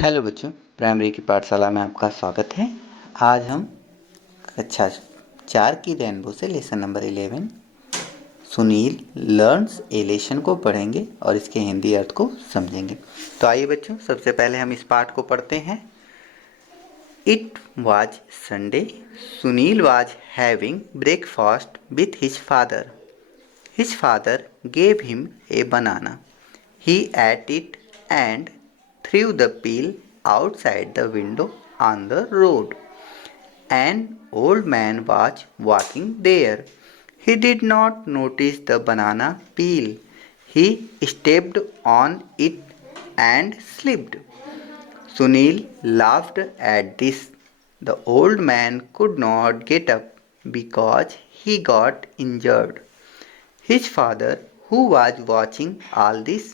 Hello बच्चों, primary की पाठशाला में आपका स्वागत है। आज हम कक्षा 4 की रेनबो से लेसन नंबर 11 सुनील लर्न्स ए लेसन को पढ़ेंगे और इसके हिंदी अर्थ को समझेंगे। तो आइए बच्चों, सबसे पहले हम इस पाठ को पढ़ते हैं। It was Sunday. Sunil was having breakfast with his father. His father gave him a banana. He ate it and threw the peel outside the window on the road. An old man was walking there. He did not notice the banana peel. He stepped on it and slipped. Sunil laughed at this. The old man could not get up because he got injured. His father, who was watching all this,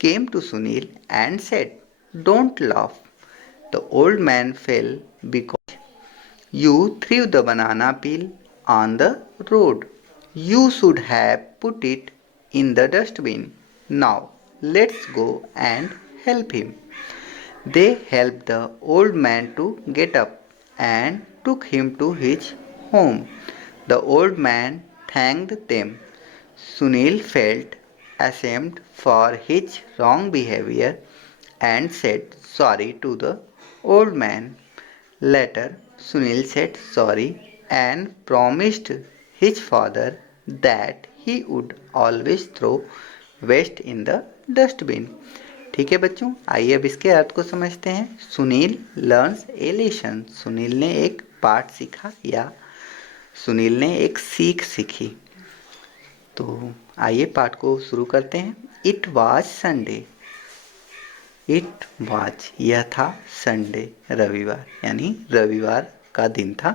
came to Sunil and said, "Don't laugh. The old man fell because you threw the banana peel on the road. You should have put it in the dustbin. Now let's go and help him." They helped the old man to get up and took him to his home. The old man thanked them. Sunil felt ashamed for his wrong behavior and said sorry to the old man. Later, Sunil said sorry and promised his father that he would always throw waste in the dustbin. ठीक है बच्चों, आइए अब इसके अर्थ को समझते हैं। Sunil learns ए lesson. Sunil ने एक पाठ सीखा या सुनील ने एक सीख सीखी। तो आइए पाठ को शुरू करते हैं। It was Sunday. It was यह था संडे रविवार, यानी रविवार का दिन था।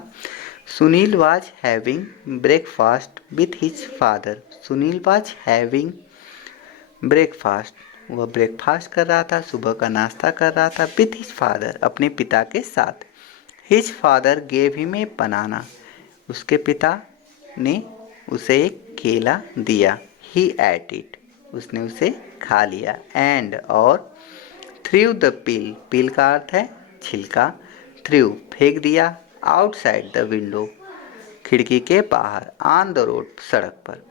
Sunil was having breakfast with his father. Sunil was having breakfast, वह ब्रेकफास्ट कर रहा था, सुबह का नाश्ता कर रहा था। विथ हिज फादर, अपने पिता के साथ। His father gave him a banana, उसके पिता ने उसे एक केला दिया। ही एट इट, उसने उसे खा लिया। एंड और थ्रू द पील, पील का अर्थ है छिलका। थ्रू फेंक दिया। आउटसाइड द विंडो, खिड़की के बाहर। ऑन द रोड, सड़क पर।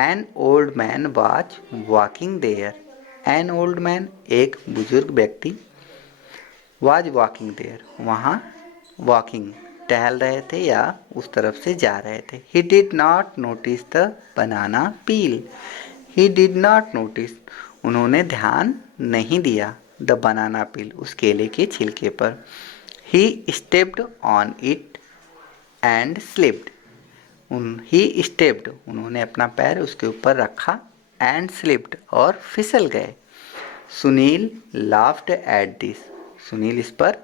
An old man was walking there. An old man एक बुजुर्ग व्यक्ति। वाज वॉकिंग देयर, वहाँ वॉकिंग टहल रहे थे या उस तरफ से जा रहे थे। He did not notice the banana peel. He did not notice, उन्होंने ध्यान नहीं दिया। द बनाना पील, उस केले के छिलके पर। ही stepped on it and slipped. He stepped, उन्होंने अपना पैर उसके ऊपर रखा। एंड स्लिप्ड, और फिसल गए। Sunil laughed at this, Sunil इस पर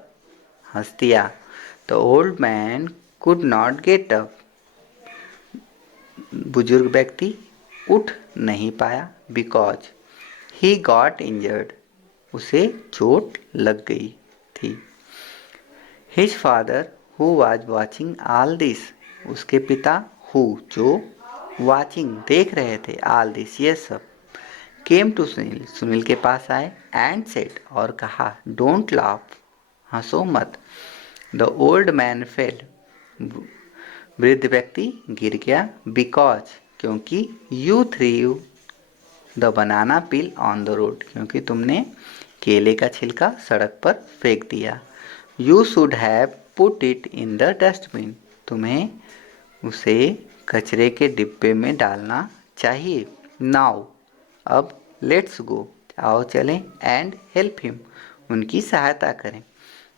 हंस दिया। The old man could not get up, बुजुर्ग व्यक्ति उठ नहीं पाया। बिकॉज ही गॉट इंजर्ड, उसे चोट लग गई थी। His father who was watching all this, उसके पिता हु जो वॉचिंग देख रहे थे, ऑल दिस ये सब। केम टू सुनील, सुनील के पास आए। एंड सेड, और कहा, डोंट लाफ, हंसो मत। द ओल्ड मैन फेल, वृद्ध व्यक्ति गिर गया। बिकॉज, क्योंकि you through the banana peel on the road, क्योंकि तुमने केले का छिलका सड़क पर फेंक दिया। You should have put it in the dustbin, तुम्हें उसे कचरे के डिब्बे में डालना चाहिए। नाउ, अब लेट्स गो, आओ चलें। एंड हेल्प हिम, उनकी सहायता करें।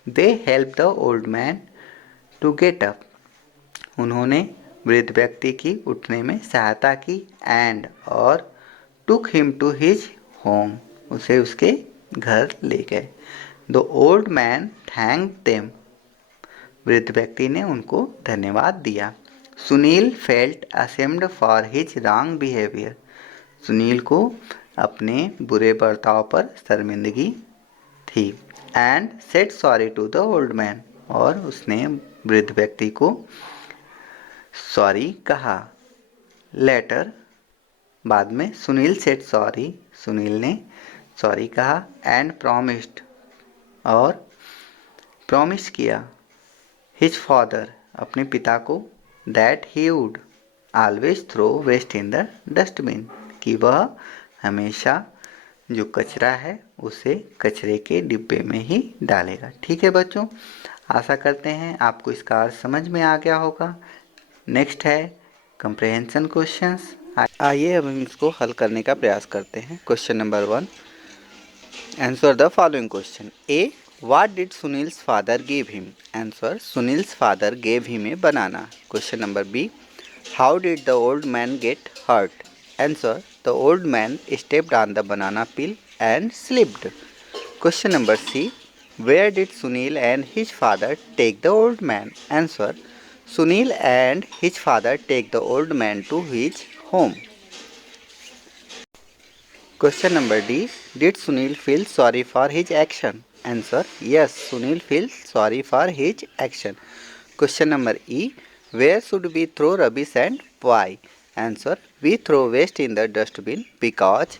They help the old man to get up, उन्होंने वृद्ध व्यक्ति की उठने में सहायता की। एंड और took him to his home, उसे उसके घर ले गए। The old man thank them, वृद्ध व्यक्ति ने उनको धन्यवाद दिया। Sunil felt ashamed for his wrong behaviour, Sunil को अपने बुरे बर्ताव पर शर्मिंदगी थी। And said sorry to the old man, और उसने वृद्ध व्यक्ति को सॉरी कहा। लेटर, बाद में। सुनील सेड सॉरी, सुनील ने सॉरी कहा। एंड प्रॉमिस्ड, और प्रॉमिस किया हिज फादर अपने पिता को that he would always throw waste in the dustbin कि वह हमेशा जो कचरा है उसे कचरे के डिब्बे में ही डालेगा। ठीक है बच्चों, आशा करते हैं आपको इसका अर्थ समझ में आ गया होगा। नेक्स्ट है कंप्रहेंशन क्वेश्चंस। आइए अब हम इसको हल करने का प्रयास करते हैं। Question number 1, answer the following question. A, what did Sunil's father give him? Answer, Sunil's father give him a banana. Question number B, how did the old man get hurt? Answer, the old man stepped on the banana peel and slipped. Question number C, where did Sunil and his father take the old man? Answer, Sunil and his father take the old man to his home. Question number D, did Sunil feel sorry for his action? Answer, yes, Sunil feels sorry for his action. Question number E, where should we throw rubbish and why? Answer, we throw waste in the dustbin because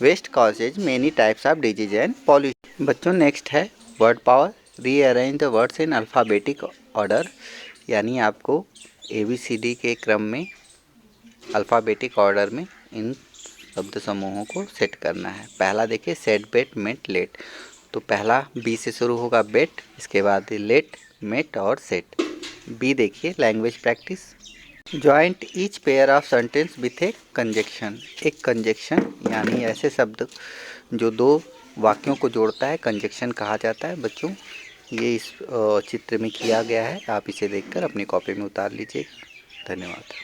waste causes many types of disease and pollution. बच्चों next है word power. Rearrange the words in alphabetic order, यानी आपको ABCD के क्रम में alphabetic order में इन शब्द समूहों को सेट करना है। पहला देखिए सेट, बेट, मेट, लेट। तो पहला बी से शुरू होगा बेट, इसके बाद लेट, मेट और सेट। बी देखिए language practice. Joint each pair of sentence with A conjunction. एक कंजक्शन यानी ऐसे शब्द जो दो वाक्यों को जोड़ता है कंजक्शन कहा जाता है। बच्चों ये इस चित्र में किया गया है, आप इसे देखकर अपनी कॉपी में उतार लीजिए। धन्यवाद।